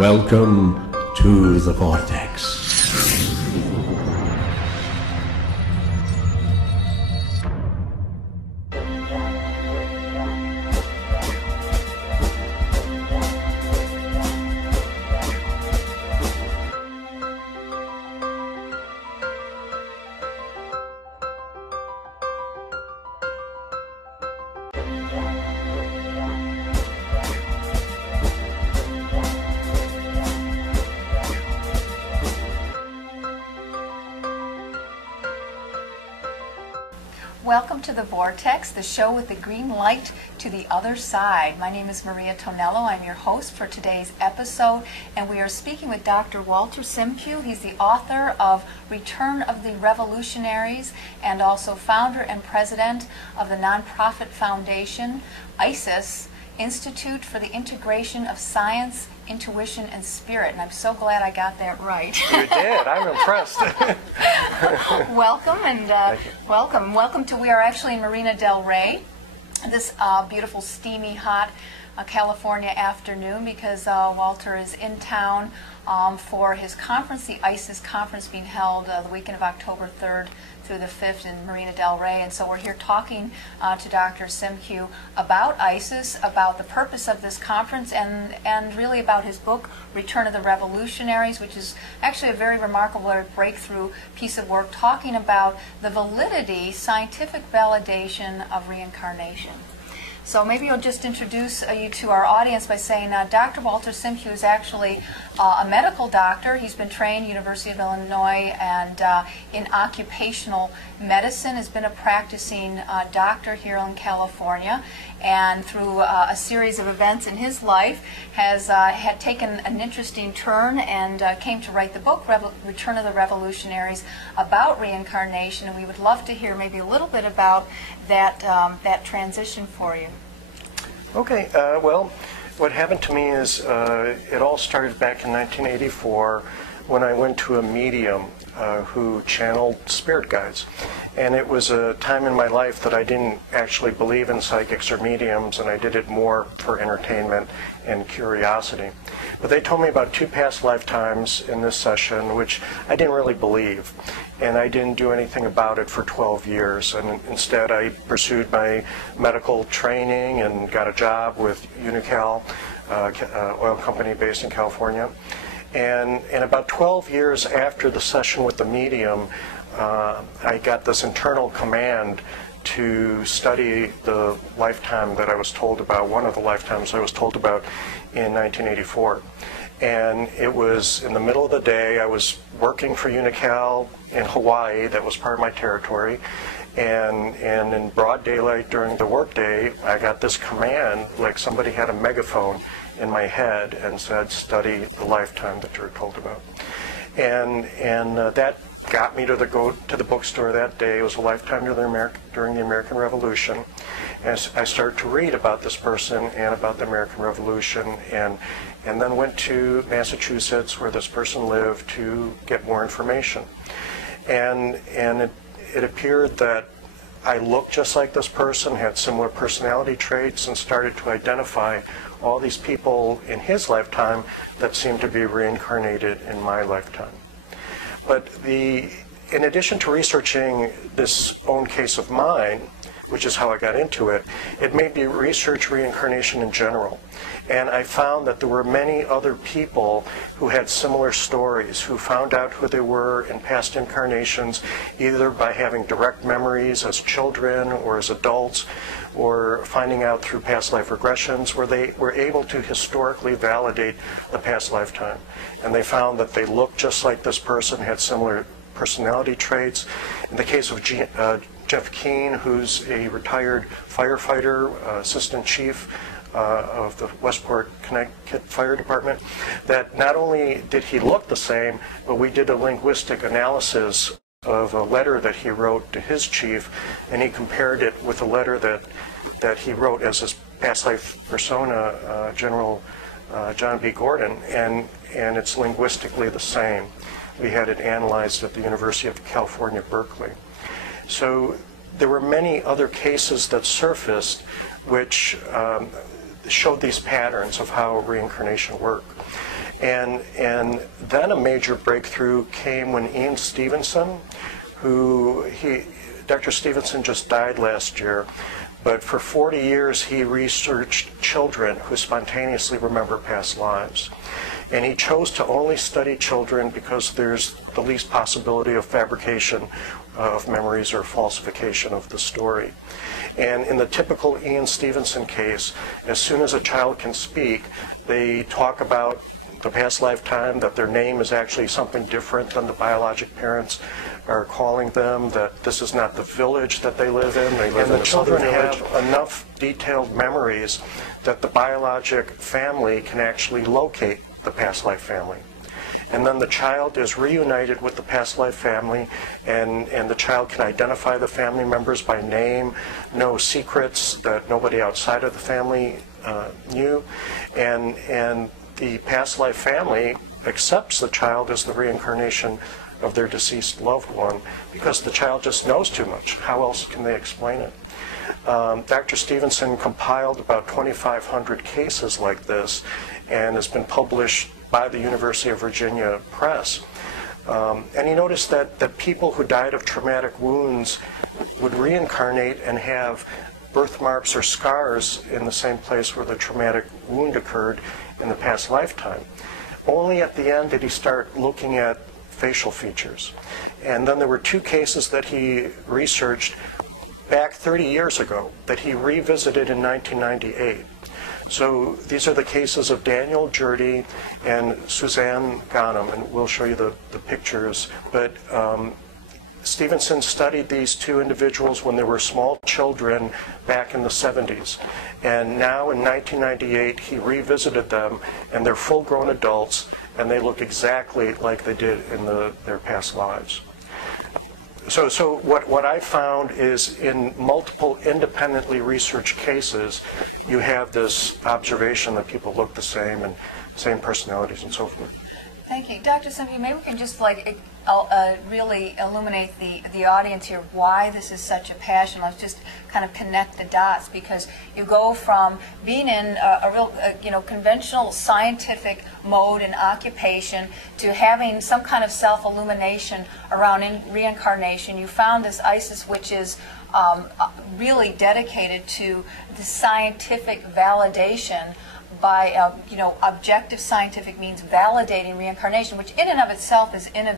Welcome to the Vortex. Welcome to the Vortex, the show with the green light to the other side. My name is Maria Tonello. I'm your host for today's episode, and we are speaking with Dr. Walter SEMKIW. He's the author of Return of the Revolutionaries and also founder and president of the nonprofit foundation, ISIS, Institute for the Integration of Science, Intuition, and Spirit. And I'm so glad I got that right. You did. I'm impressed. Welcome, and welcome to, we are actually in Marina del Rey, this beautiful, steamy, hot California afternoon, because Walter is in town for his conference, the ISIS conference being held the weekend of October 3rd through the 5th in Marina del Rey. And so we're here talking to Dr. SEMKIW about ISIS, about the purpose of this conference, and really about his book, Return of the Revolutionaries, which is actually a very remarkable breakthrough piece of work talking about the validity, scientific validation of reincarnation. So maybe you'll just introduce you to our audience by saying Dr. Walter SEMKIW is actually a medical doctor. He's been trained University of Illinois and in occupational medicine, has been a practicing doctor here in California, and through a series of events in his life has had taken an interesting turn and came to write the book Return of the Revolutionaries about reincarnation. And we would love to hear maybe a little bit about that transition for you. Okay, well, what happened to me is it all started back in 1984 when I went to a medium who channeled spirit guides. And it was a time in my life that I didn't actually believe in psychics or mediums, and I did it more for entertainment and curiosity. But they told me about 2 past lifetimes in this session, which I didn't really believe. And I didn't do anything about it for 12 years. And instead, I pursued my medical training and got a job with Unocal, oil company based in California. And about 12 years after the session with the medium, I got this internal command to study the lifetime that I was told about, one of the lifetimes I was told about in 1984. And it was in the middle of the day. I was working for Unocal in Hawaii, that was part of my territory, and in broad daylight during the workday, I got this command, like somebody had a megaphone in my head and said, study the lifetime that you were told about. And that got me to go to the bookstore that day. It was a lifetime during the American Revolution. And I started to read about this person and about the American Revolution, and then went to Massachusetts, where this person lived, to get more information. And it appeared that I looked just like this person, had similar personality traits, and started to identify all these people in his lifetime that seemed to be reincarnated in my lifetime. But in addition to researching this own case of mine, which is how I got into it, it made me research reincarnation in general. And I found that there were many other people who had similar stories, who found out who they were in past incarnations, either by having direct memories as children or as adults, or finding out through past life regressions, where they were able to historically validate the past lifetime. And they found that they looked just like this person, had similar personality traits. In the case of Jeff Keane, who's a retired firefighter, assistant chief of the Westport, Connecticut Fire Department, that not only did he look the same, but we did a linguistic analysis of a letter that he wrote to his chief, and he compared it with a letter that he wrote as his past life persona, General John B. Gordon, and it's linguistically the same. We had it analyzed at the University of California, Berkeley. So there were many other cases that surfaced which showed these patterns of how reincarnation worked. And then a major breakthrough came when Ian Stevenson, Dr. Stevenson just died last year, but for 40 years he researched children who spontaneously remember past lives. And he chose to only study children because there's the least possibility of fabrication of memories or falsification of the story. And in the typical Ian Stevenson case, as soon as a child can speak, they talk about the past lifetime, that their name is actually something different than the biologic parents are calling them, that this is not the village that they live in. And the children have enough detailed memories that the biologic family can actually locate the past life family. And then the child is reunited with the past life family, and the child can identify the family members by name, know secrets that nobody outside of the family knew, and the past life family accepts the child as the reincarnation of their deceased loved one because the child just knows too much. How else can they explain it? Dr. Stevenson compiled about 2,500 cases like this and has been published by the University of Virginia Press. And he noticed that people who died of traumatic wounds would reincarnate and have birthmarks or scars in the same place where the traumatic wound occurred in the past lifetime. Only at the end did he start looking at facial features. And then there were two cases that he researched back 30 years ago that he revisited in 1998. So these are the cases of Daniel Jurdy and Suzanne Ghanem, and we'll show you the pictures. But Stevenson studied these two individuals when they were small children back in the 70s. And now in 1998, he revisited them, and they're full-grown adults, and they look exactly like they did in their past lives. So what I found is in multiple independently researched cases, you have this observation that people look the same and same personalities and so forth. Thank you. Dr. SEMKIW, maybe we can just really illuminate the audience here why this is such a passion. Let's just kind of connect the dots, because you go from being in a real conventional scientific mode and occupation to having some kind of self-illumination around reincarnation. You found this ISIS, which is really dedicated to the scientific validation by objective scientific means validating reincarnation, which in and of itself is